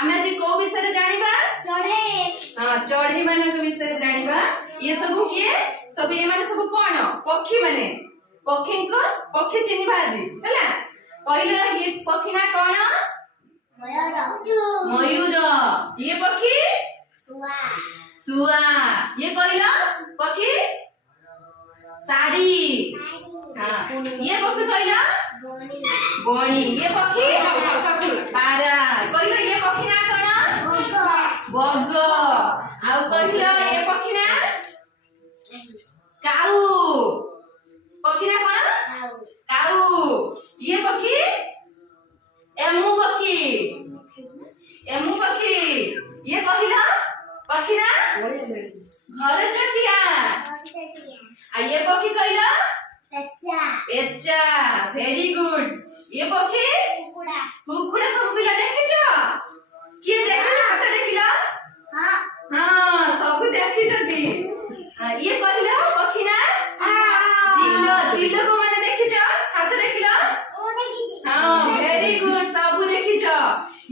आमे आज को विषय जानिबा चढ़े हां चढ़ई मानक विषय जानिबा ये सब किए सब ये माने सब कोन पक्षी माने पक्षी को पक्षी चिन्हिबा आज हैला पहिला ये पक्षी ना कोन मयूर ये पक्षी सुआ सुआ ये कहला पक्षी साड़ी हां ये पक्षी कहला बणी ये पक्षी पारा कहला ये पक्षी ना कोन बग आउ कहला ये पक्षी ना काऊ पक्षी ना कोन काऊ ये पक्षी एमु पक्षी ये कहला पक्षी ना घर चटिया आ ये पक्षी कहला पेचा वेरी गुड ये पक्षी कुकुड़ा सब पिला देखिछो किए देखिछो हाथ टेकिला हां सब देखिछथि ये कहला पक्षी ना चिल्लो को माने देखिछो हाथ टेकिला हां वेरी गुड सब देखिछो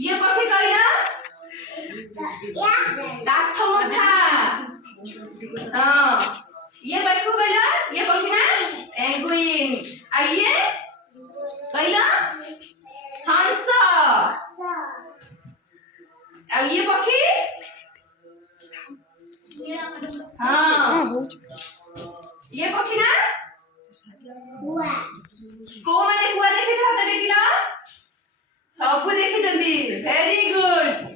ये पक्षी कहला काठ मुठा हां ये पक्षी कहला ये पक्षी ना पेंगुइन आइए कहला हंस अब ये पक्षी हाँ ये पक्षी ना को माने कुआ देखे हाथ टेकिला सब देखे जल्दी वेरी गुड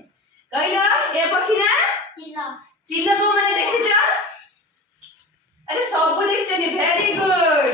कहला ये पक्षी ना चिल्लो को माने देखिछ अरे सब देखछनी वेरी गुड